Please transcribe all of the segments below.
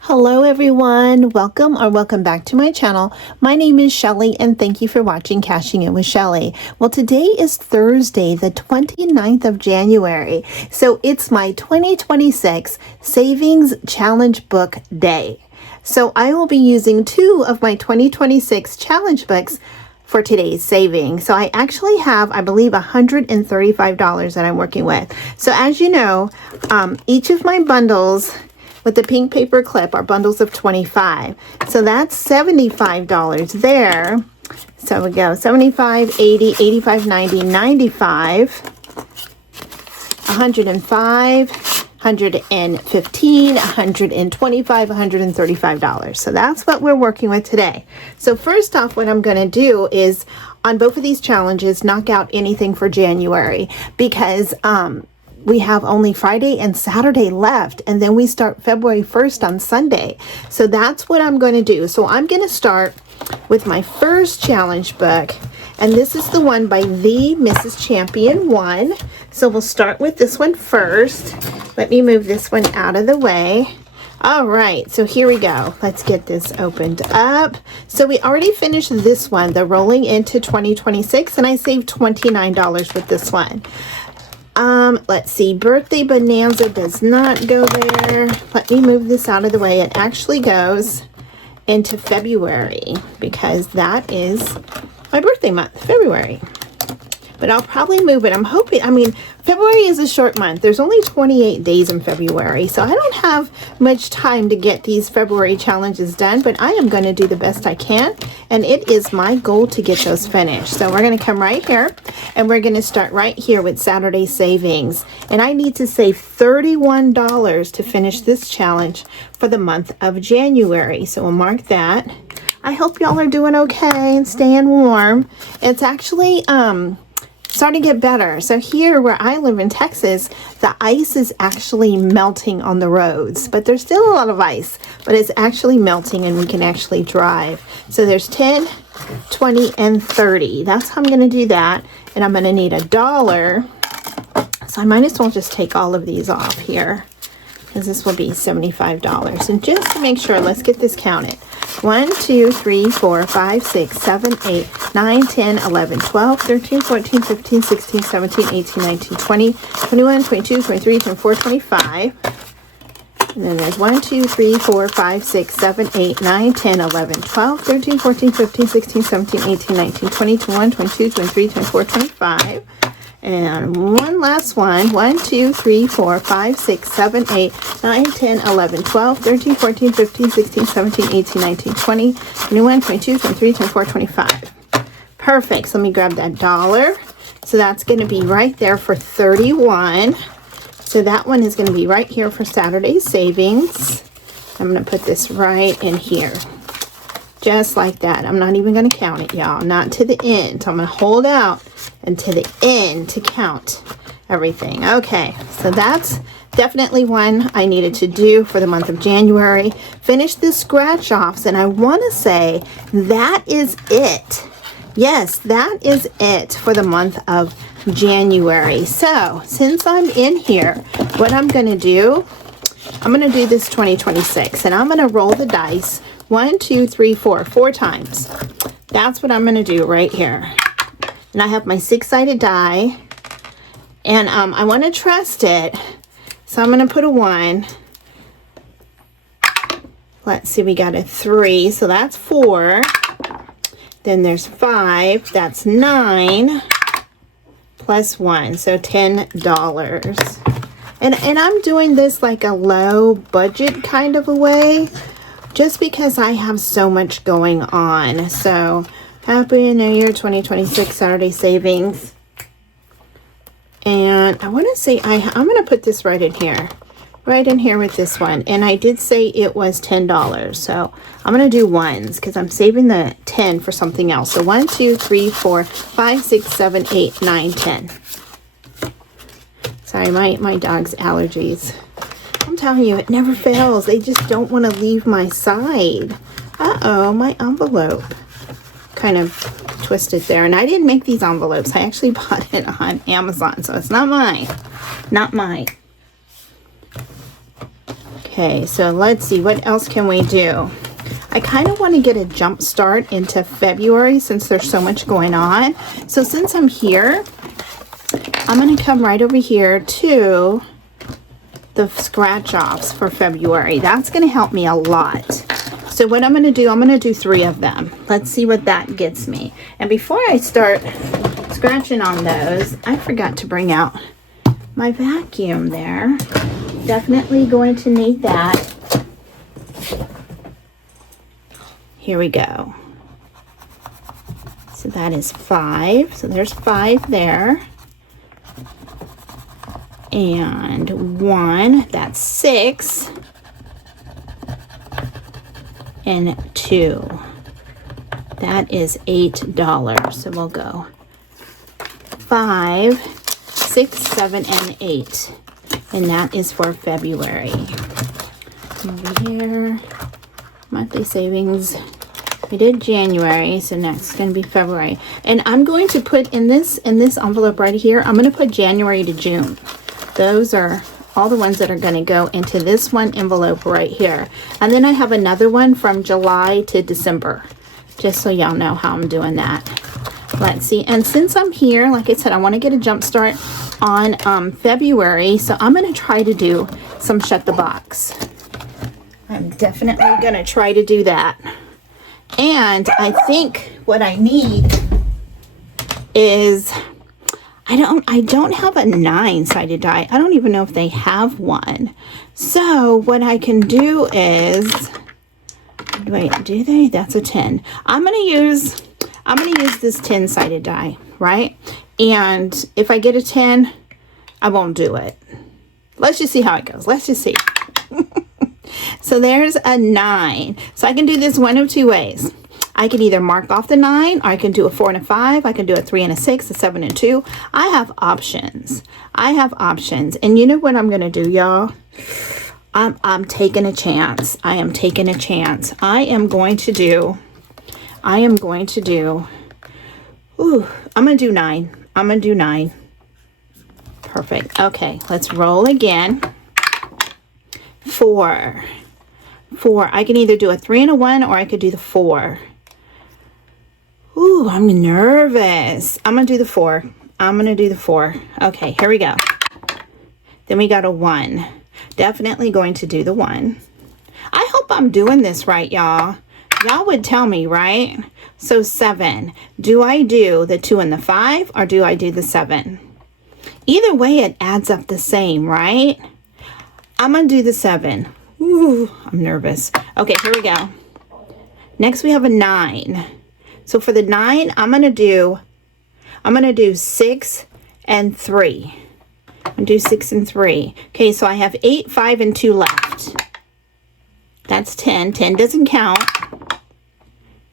Hello everyone, welcome back to my channel. My name is Shelley and thank you for watching Cashing In with Shelley. Well, today is Thursday, the 29th of January. So it's my 2026 Savings Challenge Book Day. So I will be using 2 of my 2026 challenge books for today's saving. So I actually have, I believe, $135 that I'm working with. So as you know, each of my bundles with the pink paper clip are bundles of 25. So that's $75 there. So we go 75, 80, 85, 90, 95, 105, 115, 125, $135. So that's what we're working with today. So first off, what I'm going to do is on both of these challenges, knock out anything for January because we have only Friday and Saturday left, and then we start February 1st on Sunday. So that's what I'm going to do. So I'm going to start with my first challenge book, and this is the one by the Mrs. Champion 1. So we'll start with this one first. Let me move this one out of the way. All right, so here we go. Let's get this opened up. So we already finished this one, the Rolling into 2026, and I saved $29 with this one. Let's see, Birthday Bonanza does not go there. Let me move this out of the way. It actually goes into February because that is my birthday month, February. But I'll probably move it. I'm hoping, February is a short month. There's only 28 days in February, so I don't have much time to get these February challenges done, but I am going to do the best I can, and it is my goal to get those finished. So we're going to come right here, and we're going to start right here with Saturday savings. And I need to save $31 to finish this challenge for the month of January. So we'll mark that. I hope y'all are doing okay and staying warm. It's actually, starting to get better. So here where I live in Texas, the ice is actually melting on the roads, but there's still a lot of ice, but it's actually melting and we can actually drive. So there's 10, 20, and 30. That's how I'm going to do that. And I'm going to need $1. So I might as well just take all of these off here because this will be $75. And just to make sure, let's get this counted. 1, 2, 3, 4, 5, 6, 7, 8, 9, 10, 11, 12, 13, 14, 15, 16, 17, 18, 19, 20, 21, 22, 23, 24, 25. And then there's 1, 2, 3, 4, 5, 6, 7, 8, 9, 10, 11, 12, 13, 14, 15, 16, 17, 18, 19, 20, 21, 22, 23, 24, 25. And one last one. 1, 2, 3, 4, 5, 6, 7, 8, 9, 10, 11, 12, 13, 14, 15, 16, 17, 18, 19, 20, 21, 22, 23, 24, 25. Perfect. So let me grab that $1. So that's going to be right there for 31. So that one is going to be right here for Saturday savings. I'm going to put this right in here. Just like that. I'm not even going to count it, y'all. Not to the end. So I'm going to hold out until the end to count everything. Okay, so that's definitely one I needed to do for the month of January. Finish the scratch offs, and I want to say that is it. Yes, that is it for the month of January. So since I'm in here, what I'm going to do, I'm going to do this 2026, and I'm going to roll the dice 1, 2, 3, 4 times. That's what I'm going to do right here. And I have my 6-sided die, and I want to trust it, so I'm going to put a 1. Let's see, we got a 3, so that's 4. Then there's 5, that's 9, plus 1, so $10. And I'm doing this like a low budget kind of a way, just because I have so much going on. So Happy New Year 2026 Saturday savings. And I want to say I'm going to put this right in here with this one. And I did say it was $10. So I'm going to do ones because I'm saving the 10 for something else. So 1, 2, 3, 4, 5, 6, 7, 8, 9, 10. Sorry, my dog's allergies. I'm telling you, it never fails. They just don't want to leave my side. Uh-oh, my envelope kind of twisted there. And I didn't make these envelopes. I actually bought it on Amazon, so it's not mine. Not mine. Okay, so let's see, what else can we do? I kind of want to get a jump start into February since there's so much going on. So since I'm here, I'm going to come right over here to the scratch offs for February. That's going to help me a lot. So what I'm going to do 3 of them. Let's see what that gets me. And before I start scratching on those, I forgot to bring out my vacuum there. Definitely going to need that. Here we go. So that is 5. So there's 5 there. And 1, that's 6. And 2. That is $8. So we'll go 5, 6, 7, and 8. And that is for February. Over here, monthly savings. We did January, so next is going to be February. And I'm going to put in this envelope right here, I'm going to put January to June. Those are all the ones that are going to go into this one envelope right here. And then I have another one from July to December, just so y'all know how I'm doing that. Let's see. And since I'm here, like I said, I want to get a jump start on February, so I'm going to try to do some shut the box. I'm definitely going to try to do that. And I think what I need is, I don't have a 9-sided die. I don't even know if they have one. So what I can do is, wait, do they? That's a 10. I'm gonna use this 10-sided die, right? And if I get a 10, I won't do it. Let's just see how it goes. Let's just see. So there's a 9. So I can do this one of 2 ways. I can either mark off the 9, or I can do a 4 and a 5. I can do a 3 and a 6, a 7 and 2. I have options. And you know what I'm going to do, y'all? I'm taking a chance. I am taking a chance. I am going to do, I'm going to do 9. I'm going to do 9. Perfect. Okay, let's roll again. 4. I can either do a 3 and a 1, or I could do the 4. Ooh, I'm nervous. I'm going to do the 4. Okay, here we go. Then we got a 1. Definitely going to do the 1. I hope I'm doing this right, y'all. Y'all would tell me, right? So 7. Do I do the 2 and the 5, or do I do the 7? Either way, it adds up the same, right? I'm going to do the 7. Ooh, I'm nervous. Okay, here we go. Next, we have a 9. So for the 9, I'm going to do 6 and 3. I'm going to do 6 and 3. Okay, so I have 8, 5, and 2 left. That's 10. 10 doesn't count.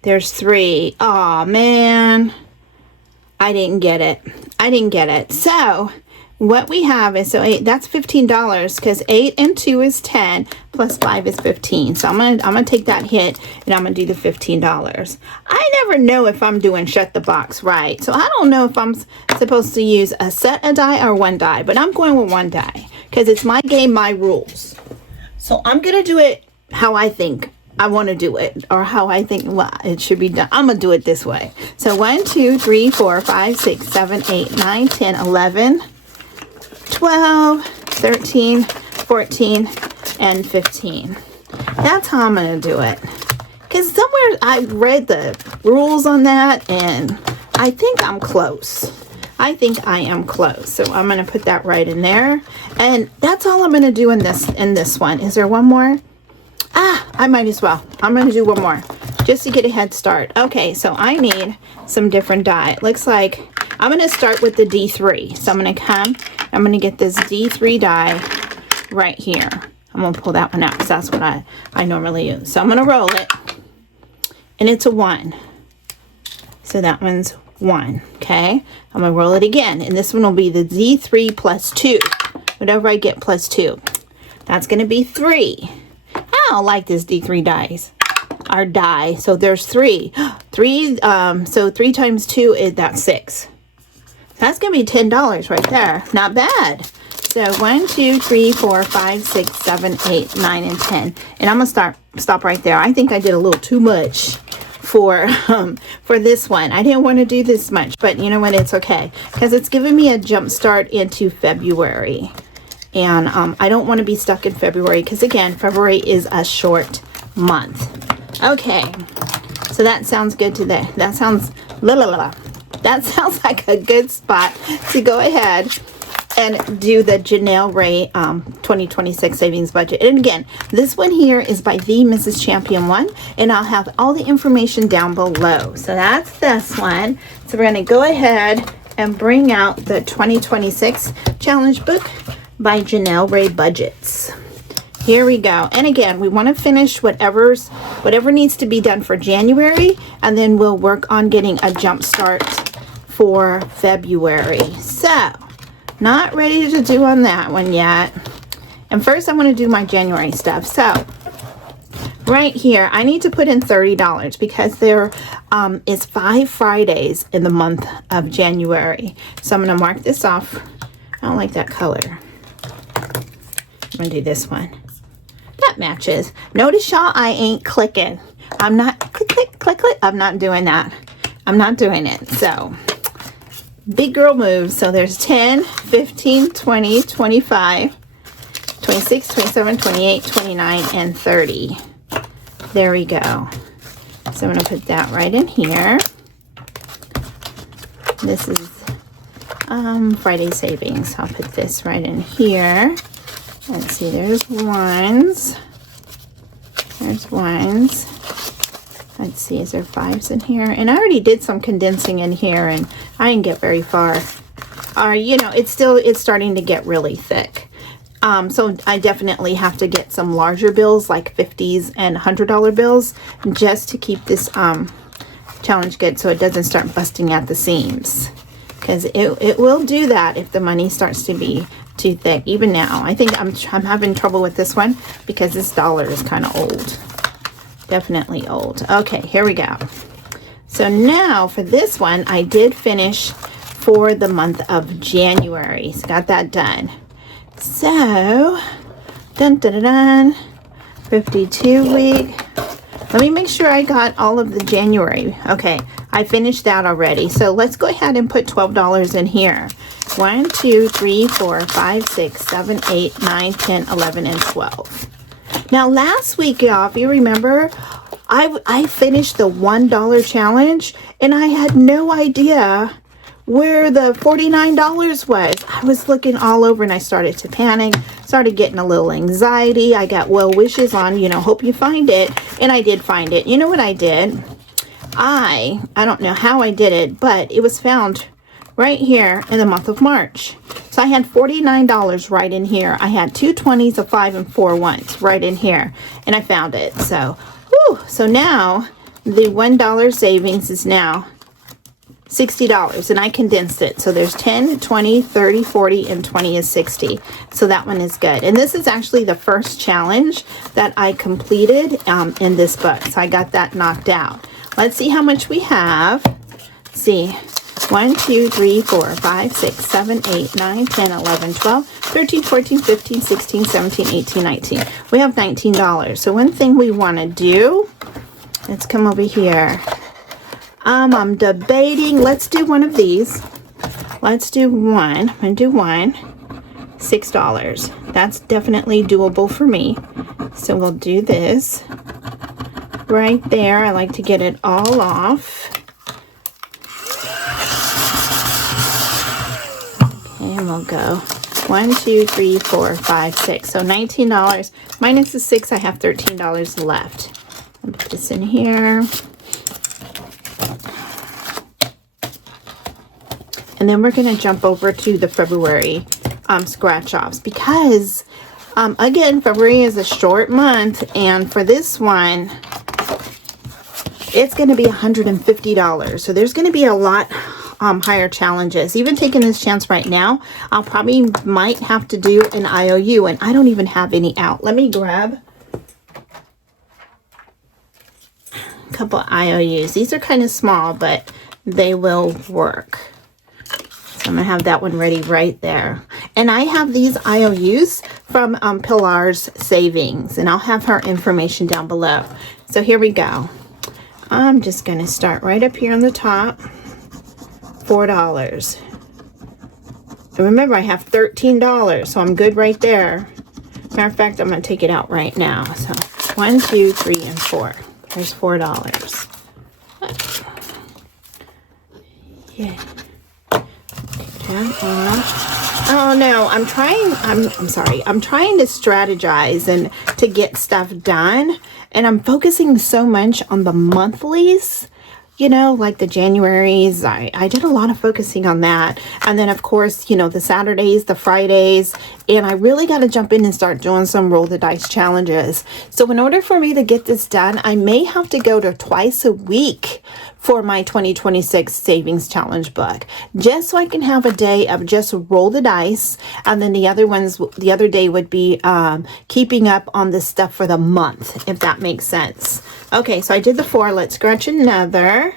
There's 3. Aw, man. I didn't get it. So what we have is, so 8, that's $15, because 8 and 2 is 10, plus 5 is 15. So I'm gonna take that hit, and I'm gonna do the $15. I never know if I'm doing shut the box right. So I don't know if I'm supposed to use a set of die or 1 die, but I'm going with 1 die, because it's my game, my rules. So I'm gonna do it how I think I want to do it, or how I think it should be done. I'm gonna do it this way. So 1, 2, 3, 4, 5, 6, 7, 8, 9, 10, 11, 12, 13, 14, and 15. That's how I'm going to do it. Because somewhere I read the rules on that, and I think I'm close. I think I am close. So I'm going to put that right in there. And that's all I'm going to do in this one. Is there one more? I might as well. I'm going to do one more just to get a head start. Okay, so I need some different die. It looks like I'm going to start with the D3. So I'm going to get this D3 die right here. I'm going to pull that one out because that's what I normally use. So I'm going to roll it, and it's a 1. So that one's 1, okay? I'm going to roll it again, and this one will be the D3 plus 2. Whatever I get plus 2. That's going to be 3. I don't like this D3 dice. Our die. So there's 3. 3, so 3 times 2 is, that's 6. That's going to be $10 right there. Not bad. So 1, 2, 3, 4, 5, 6, 7, 8, 9, and 10. And I'm gonna stop right there. I think I did a little too much for this one. I didn't want to do this much, but you know what? It's okay because it's giving me a jump start into February. And I don't want to be stuck in February because, again, February is a short month. Okay, so that sounds good today. That sounds that sounds like a good spot to go ahead and do the Janelle Ray 2026 savings budget. And again, this one here is by the Mrs. Champion one, and I'll have all the information down below. So that's this one. So we're going to go ahead and bring out the 2026 challenge book by Janelle Ray Budgets. Here we go. And again, we want to finish whatever needs to be done for January, and then we'll work on getting a jump start for February. So, not ready to do on that one yet. And first I want to do my January stuff. So, right here, I need to put in $30 because there is 5 Fridays in the month of January. So I'm going to mark this off. I don't like that color. I'm going to do this one. That matches. Notice y'all, I ain't clicking. I'm not click, click, click, click. I'm not doing that. I'm not doing it. So, big girl moves. So there's 10, 15, 20, 25, 26, 27, 28, 29, and 30. There we go. So I'm going to put that right in here. This is Friday savings. I'll put this right in here. Let's see, there's ones. There's ones. Let's see, is there 5s in here? And I already did some condensing in here, and I didn't get very far. You know, it's starting to get really thick. So I definitely have to get some larger bills, like 50s and $100 bills, just to keep this challenge good so it doesn't start busting at the seams. Because it will do that if the money starts to be too thick. Even now, I think I'm having trouble with this one because this dollar is kind of old. Definitely old. Okay, here we go. So now for this one, I did finish for the month of January. So got that done. So, dun dun dun dun, 52 week. Let me make sure I got all of the January. Okay, I finished that already. So let's go ahead and put $12 in here. 1, 2, 3, 4, 5, 6, 7, 8, 9, 10, 11, and 12. Now last week, y'all, if you remember, I finished the $1 challenge and I had no idea where the $49 was. I was looking all over and I started to panic, started getting a little anxiety. I got well wishes on, you know, hope you find it. And I did find it. You know what I did? I don't know how I did it, but it was found right here in the month of March. So I had $49 right in here. I had 2 20s, a 5, and 4 1s right in here. And I found it. So, whew, so now the $1 savings is now $60, and I condensed it. So there's 10, 20, 30, 40, and 20 is 60. So that one is good. And this is actually the first challenge that I completed in this book. So I got that knocked out. Let's see how much we have. Let's see. 1, 2, 3, 4, 5, 6, 7, 8, 9, 10, 11, 12, 13, 14, 15, 16, 17, 18, 19. We have $19. So one thing we want to do, let's come over here. I'm debating, let's do one of these. Let's do one. I'm going to do one. $6. That's definitely doable for me. So we'll do this right there. I like to get it all off. Okay, and we'll go 1, 2, 3, 4, 5, 6. So $19 minus the 6, I have $13 left. I'll put this in here. And then we're going to jump over to the February scratch offs because, again, February is a short month. And for this one, it's going to be $150. So there's going to be a lot higher challenges. Even taking this chance right now, I'll probably might have to do an IOU. And I don't even have any out. Let me grab a couple IOUs. These are kind of small, but they will work. I'm gonna have that one ready right there. And I have these IOUs from Pilar's Savings, and I'll have her information down below. So here we go. I'm just gonna start right up here on the top. $4. And remember, I have $13, so I'm good right there. Matter of fact, I'm gonna take it out right now. So 1, 2, 3, and 4. There's $4. Yeah. Oh no, I'm sorry. I'm trying to strategize and to get stuff done, and I'm focusing so much on the monthlies, you know, like the Januaries. I did a lot of focusing on that. And then of course, you know, the Saturdays, the Fridays, and I really got to jump in and start doing some roll the dice challenges. So in order for me to get this done, I may have to go to twice a week for my 2026 savings challenge book, just so I can have a day of just roll the dice, and then the other day would be keeping up on the stuff for the month, if that makes sense. Okay, so I did the 4. Let's scratch another.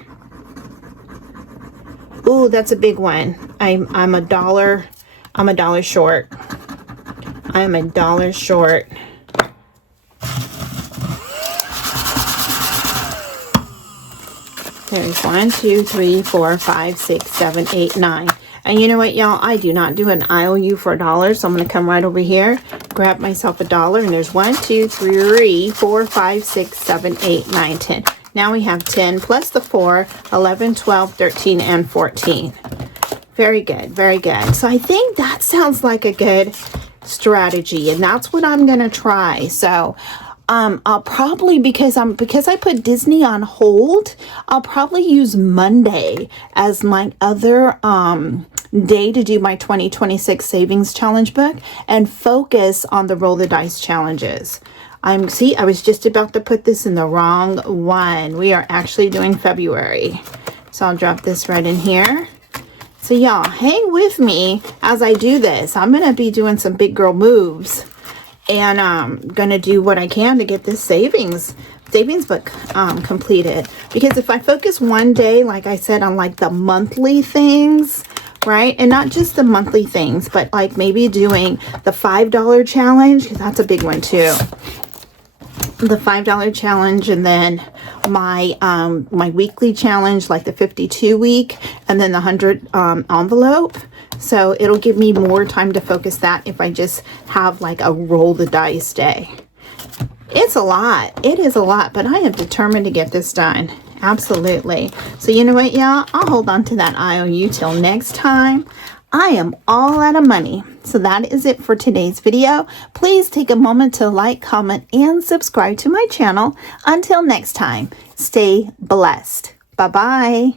Ooh, that's a big one. I'm $1 short. I'm $1 short. There's 1, 2, 3, 4, 5, 6, 7, 8, 9. And you know what, y'all? I do not do an IOU for $1, so I'm going to come right over here, grab myself $1, and there's 1, 2, 3, 4, 5, 6, 7, 8, 9, 10. Now we have 10 plus the 4, 11, 12, 13, and 14. Very good, very good. So I think that sounds like a good strategy, and that's what I'm going to try. So I'll probably, because I put Disney on hold, I'll probably use Monday as my other day to do my 2026 savings challenge book and focus on the roll the dice challenges. I was just about to put this in the wrong one. We are actually doing February. So I'll drop this right in here. So y'all, hang with me as I do this. I'm going to be doing some big girl moves. And I'm going to do what I can to get this savings book completed. Because if I focus one day, like I said, on like the monthly things, right? And not just the monthly things, but like maybe doing the $5 challenge, because that's a big one too. The $5 challenge, and then my my weekly challenge, like the 52 week, and then the 100 envelope. So it'll give me more time to focus that if I just have like a roll the dice day. It's a lot. It is a lot, but I am determined to get this done. Absolutely. So you know what, y'all? I'll hold on to that IOU till next time. I am all out of money. So that is it for today's video. Please take a moment to like, comment, and subscribe to my channel. Until next time, stay blessed. Bye-bye.